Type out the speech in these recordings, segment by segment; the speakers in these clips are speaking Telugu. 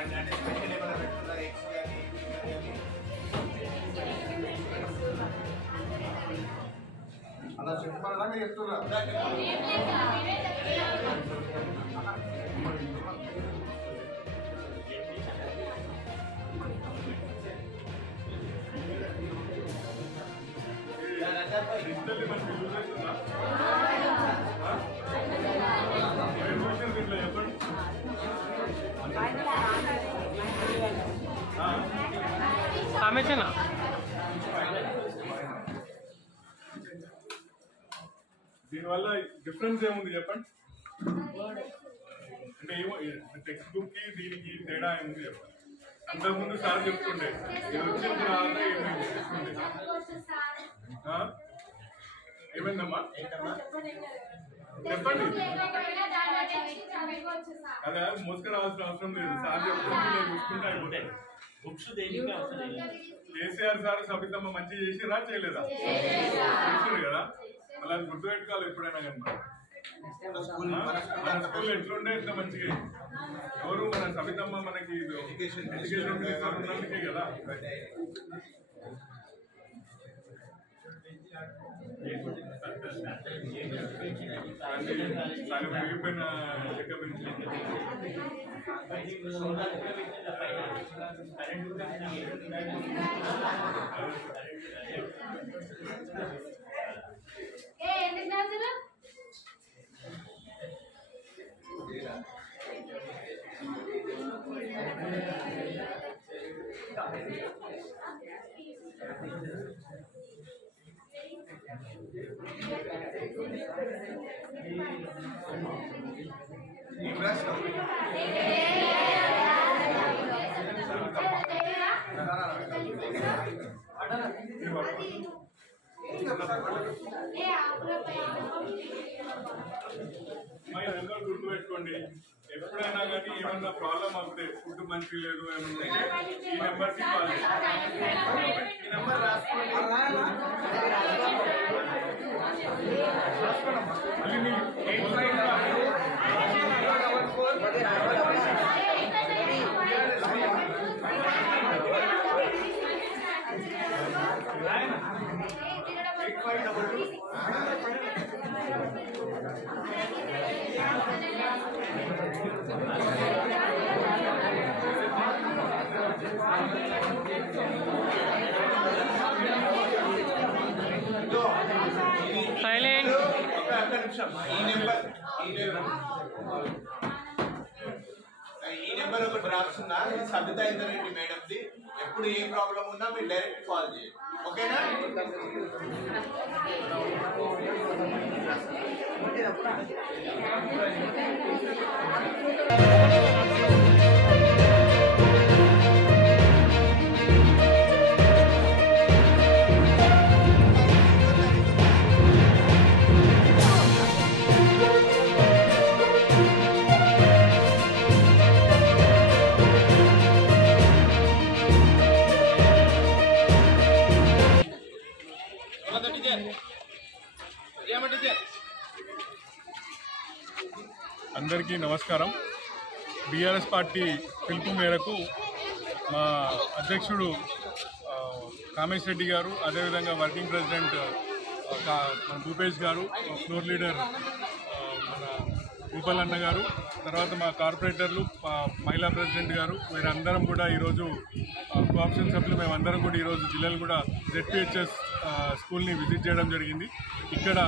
అంటే స్పెషల్ ఏమైనా పెట్టుకున్నారు ఎగ్స్ కానీ అలా చెప్పాలని చెప్తున్నారు. ఆమెచేనా దీనివల్ల డిఫరెన్స్ ఏముంది చెప్పండి. అంటే ఏమో టెక్స్ట్ బుక్ కి దీనికి తేడా ఏముంది చెప్పండి. అంతకుముందు సార్ చెప్తుండే ఇది వచ్చిన తర్వాత ఏమైందమ్మా చెప్పండి. అదే మోసుకు రావాల్సిన అవసరం లేదు. సార్ చెప్తుంటే చూసుకుంటే అయిపోతాయి. కేసీఆర్ సార్ సబితమ్మ మంచి చేసిరా చేయలేదా? చేసిండు కదా. అలా గుర్తుపెట్టుకోవాలి ఎప్పుడైనా కానీ. మన స్కూల్ ఎట్లుండే ఎంత మంచిగా ఎవరు మన సబితమ్మ మనకి ఎడ్యుకేషన్ మినిస్టర్ ఉన్నందుకే కదా. సగం మిగిలిపోయిన లెక్క పెంచి గుర్తుపెట్టుకోండి. ఎప్పుడైనా కానీ ఏమన్నా ప్రాబ్లం అవుతే ఫుడ్ మంచి లేదు ఏమన్నా ఈ నెంబర్కి కాల్ సైలెంట్. ఈ నెంబర్ ఒకటి రాస్తున్నా. ఇది సబితా ఇంద్రెడ్డి మేడంది. ఎప్పుడు ఏ ప్రాబ్లం ఉన్నా మీరు డైరెక్ట్ కాల్ చేయండి. ఓకేనా? అందరికీ నమస్కారం. బీఆర్ఎస్ పార్టీ పిలుపు మేరకు మా అధ్యక్షుడు కామేష్ రెడ్డి గారు, అదేవిధంగా వర్కింగ్ ప్రెసిడెంట్ మన భూపేష్ గారు, ఫ్లోర్ లీడర్ మన భూపాలన్న గారు, తర్వాత మా కార్పొరేటర్లు, మహిళా ప్రెసిడెంట్ గారు, వీరందరం కూడా ఈరోజు కోఆప్షన్ సభ్యులు మేమందరం కూడా ఈరోజు జిల్లాలు కూడా జెడ్పీహెచ్ఎస్ స్కూల్ని విజిట్ చేయడం జరిగింది. ఇక్కడ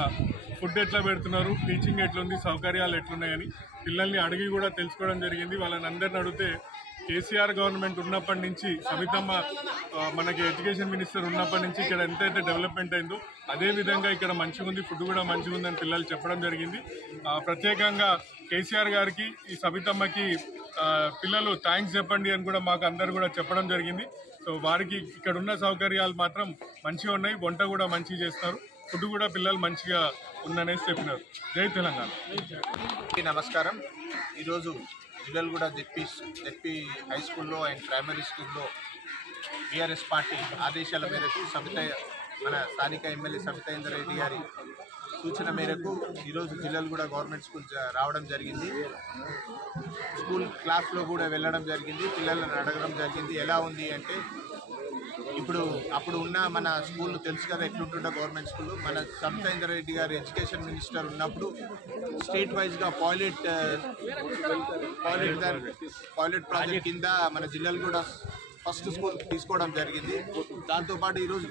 ఫుడ్ ఎట్లా పెడుతున్నారు, టీచింగ్ ఎట్లుంది, సౌకర్యాలు ఎట్లున్నాయని పిల్లల్ని అడిగి కూడా తెలుసుకోవడం జరిగింది. వాళ్ళని అందరిని అడిగితే కేసీఆర్ గవర్నమెంట్ ఉన్నప్పటి నుంచి, సబితమ్మ మనకి ఎడ్యుకేషన్ మినిస్టర్ ఉన్నప్పటి నుంచి ఇక్కడ ఎంతైతే డెవలప్మెంట్ అయిందో అదేవిధంగా ఇక్కడ మంచిగా ఉంది, ఫుడ్ కూడా మంచిగా ఉందని పిల్లలు చెప్పడం జరిగింది. ప్రత్యేకంగా కేసీఆర్ గారికి, ఈ సబితమ్మకి పిల్లలు థ్యాంక్స్ చెప్పండి అని కూడా మాకు అందరు కూడా చెప్పడం జరిగింది. సో వారికి ఇక్కడ ఉన్న సౌకర్యాలు మాత్రం మంచిగా ఉన్నాయి, వంట కూడా మంచిగా చేస్తారు, ఫుడ్ కూడా పిల్లలు మంచిగా ఉందనేసి చెప్పినారు. జై తెలంగాణ. నమస్కారం. ఈరోజు జిల్లల్గూడ జెడ్పీ హై స్కూల్లో అండ్ ప్రైమరీ స్కూల్లో బీఆర్ఎస్ పార్టీ ఆదేశాల మేరకు మన స్థానిక ఎమ్మెల్యే సబితా ఇంద్రెడ్డి గారి సూచన మేరకు ఈరోజు జిల్లాలగూడ గవర్నమెంట్ స్కూల్ రావడం జరిగింది. స్కూల్ క్లాస్లో కూడా వెళ్ళడం జరిగింది. పిల్లలను అడగడం జరిగింది ఎలా ఉంది అంటే, అప్పుడు ఉన్న మన స్కూల్ తెలుసు కదా ఎట్లుంటుండే గవర్నమెంట్ స్కూల్. మన సబితా ఇంద్రారెడ్డి గారు ఎడ్యుకేషన్ మినిస్టర్ ఉన్నప్పుడు స్టేట్ వైజ్గా పాయిలెట్ ప్రాజెక్ట్ కింద మన జిల్లాలగూడ ఫస్ట్ స్కూల్ తీసుకోవడం జరిగింది. దాంతోపాటు ఈరోజు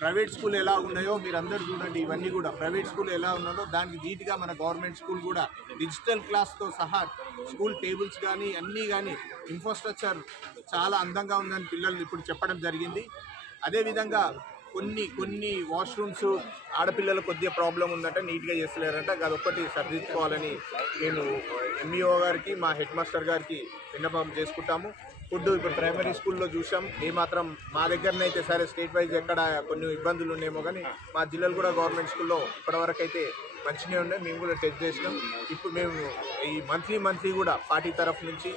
ప్రైవేట్ స్కూల్ ఎలా ఉన్నాయో మీరు అందరూ చూడండి. ఇవన్నీ కూడా ప్రైవేట్ స్కూల్ ఎలా ఉన్నాయో దానికి ధీటుగా మన గవర్నమెంట్ స్కూల్ కూడా డిజిటల్ క్లాస్తో సహా స్కూల్ టేబుల్స్ కానీ అన్నీ కానీ ఇన్ఫ్రాస్ట్రక్చర్ చాలా అందంగా ఉందని పిల్లలు ఇప్పుడు చెప్పడం జరిగింది. అదేవిధంగా కొన్ని వాష్రూమ్స్ ఆడపిల్లలు కొద్దిగా ప్రాబ్లం ఉందంటే నీట్గా చేస్తలేరంట. అదొక్కటి సరిదిద్దుకోవాలని నేను ఎంఈఓ గారికి మా హెడ్ మాస్టర్ గారికి విన్నపం చేసుకుంటాము. ఫుడ్ ఇప్పుడు ప్రైమరీ స్కూల్లో చూసాం ఏమాత్రం మా దగ్గరనైతే సరే స్టేట్ వైజ్ ఎక్కడ కొన్ని ఇబ్బందులు ఉన్నాయేమో కానీ మా జిల్లాలు కూడా గవర్నమెంట్ స్కూల్లో ఇప్పటివరకు అయితే మంచిగా ఉన్నాయి. మేము కూడా టెస్ట్ చేసినాం. ఇప్పుడు మేము ఈ మంత్లీ కూడా పార్టీ తరఫు నుంచి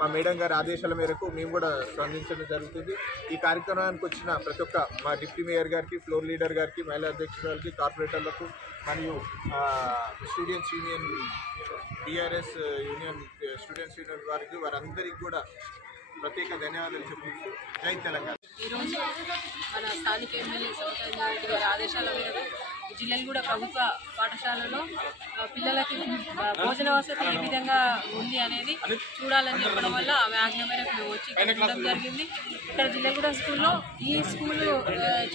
మా మేడం గారి ఆదేశాల మేరకు మేము కూడా స్పందించడం జరుగుతుంది. ఈ కార్యక్రమానికి వచ్చిన ప్రతి ఒక్క మా డిప్యూటీ మేయర్ గారికి, ఫ్లోర్ లీడర్ గారికి, మహిళా అధ్యక్షురాలకి, కార్పొరేటర్లకు మరియు students union BRS union students union వారికి వారందరికీ కూడా ప్రత్యేక ధన్యవాదాలు చెప్తూ జై తెలంగాణ. ఈరోజు మన స్థానిక ఎమ్మెల్యే సబితా ఇంద్రారెడ్డి గారి ఆదేశాల మేరకు జిల్లాలగూడ ప్రభుత్వ పాఠశాలలో పిల్లలకి భోజన వసతి ఏ విధంగా ఉంది అనేది చూడాలని చెప్పడం వల్ల ఆమె ఆజ్ఞ మేరకు మేము వచ్చి చూడడం జరిగింది. ఇక్కడ జిల్లాలగూడ స్కూల్లో ఈ స్కూల్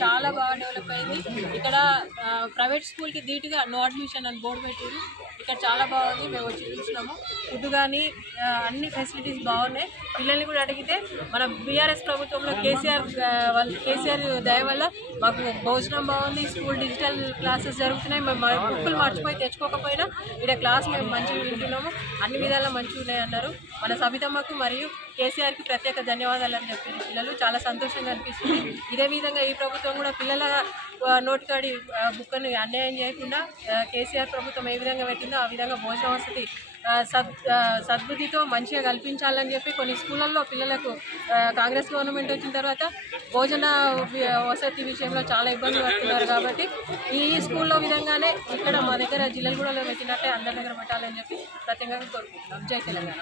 చాలా బాగా డెవలప్ అయింది. ఇక్కడ ప్రైవేట్ స్కూల్కి ధీటుగా నో అడ్మిషన్ అని బోర్డు పెట్టారు. ఇక్కడ చాలా బాగుంది. మేము వచ్చి చూసినాము. ఫుడ్ కానీ అన్ని ఫెసిలిటీస్ బాగున్నాయి. పిల్లల్ని కూడా అడిగితే మన BRS ప్రభుత్వంలో కేసీఆర్ దయ వల్ల మాకు భోజనం బాగుంది, స్కూల్ డిజిటల్ క్లాసెస్ జరుగుతున్నాయి. మేము బుక్కులు మర్చిపోయి తెచ్చుకోకపోయినా ఇక్కడ క్లాస్ మేము మంచిగా వింటున్నాము. అన్ని విధాలా మంచిగా ఉన్నాయి అన్నారు. మన సబితమ్మకు మరియు కేసీఆర్కి ప్రత్యేక ధన్యవాదాలు అని చెప్పారు. పిల్లలు చాలా సంతోషంగా అనిపిస్తుంది. ఇదే విధంగా ఈ ప్రభుత్వం కూడా పిల్లల నోటికాడి బుక్కను అన్యాయం చేయకుండా కేసీఆర్ ప్రభుత్వం ఏ విధంగా పెట్టిందో ఆ విధంగా భోజన వసతి సద్బుద్ధితో మంచిగా కల్పించాలని చెప్పి కొన్ని స్కూళ్ళల్లో పిల్లలకు కాంగ్రెస్ గవర్నమెంట్ వచ్చిన తర్వాత భోజన వసతి విషయంలో చాలా ఇబ్బంది పడుతున్నారు. కాబట్టి ఈ స్కూల్లో విధంగానే ఇక్కడ మా దగ్గర జిల్లాలగూడలో పెట్టినట్టే అందరి దగ్గర పెట్టాలని చెప్పి ప్రత్యేకంగా కోరుకుంటున్నాం. జై తెలంగాణ.